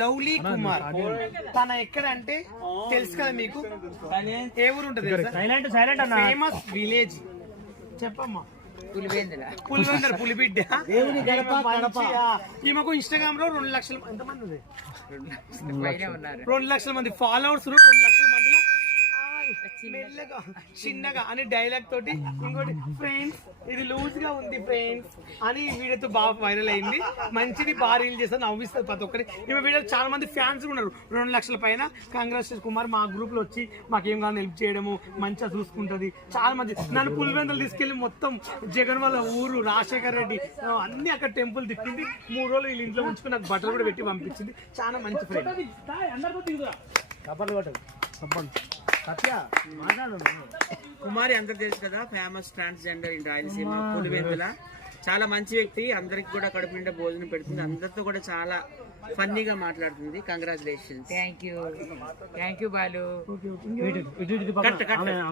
Lovely Kumar. తన ఎక్కడ అంటే తెలుసు కదా మీకు, ఏ ఊరు ఉంటుంది ఫేమస్ విలేజ్ చెప్పమ్మా. పులివెందల పులిబిడ్డ. ఈమెకు ఇన్స్టాగ్రామ్ లో 2 లక్షల ఎంతమంది 2 లక్షల మంది ఫాలోవర్స్, 2 లక్షల మందిలో మెల్లగా చిన్నగా అని డైలాగ్ తోటి ఇంకోటి ఫ్రెండ్స్ ఇది లూజ్ గా ఉంది ఫ్రెండ్స్ అని వీడియోతో బాగా వైరల్ అయింది. మంచిది బాగా రీల్ చేస్తారు, నవ్విస్తారు ప్రతి ఒక్కరి. ఈమె వీడియో చాలా మంది ఫ్యాన్స్ ఉన్నారు, 2 లక్షల పైన. కంగ్రాట్స్ కుమార్, మా గ్రూప్ లో వచ్చి మాకేం కావాలని హెల్ప్ చేయడము, మంచిగా చూసుకుంటది. చాలా మంది నన్ను పులివెందులు తీసుకెళ్లి మొత్తం జగన్ వాళ్ళ ఊరు, రాజశేఖర్ రెడ్డి అన్ని అక్కడ టెంపుల్ తిప్పింది. 3 రోజులు వీళ్ళ ఇంట్లో ఉంచుకుని నాకు బట్టలు కూడా పెట్టి పంపించింది. చాలా మంచి ఫ్రెండ్. కుమారి అందరు తెలుసు కదా, famous transgender in Rayalaseema Pulivendula. చాలా మంచి వ్యక్తి, అందరికి కూడా కడుపు నిండా భోజనం పెడుతుంది, అందరితో కూడా చాలా ఫన్నీగా మాట్లాడుతుంది. కంగ్రాచులేషన్స్. Thank you Balu.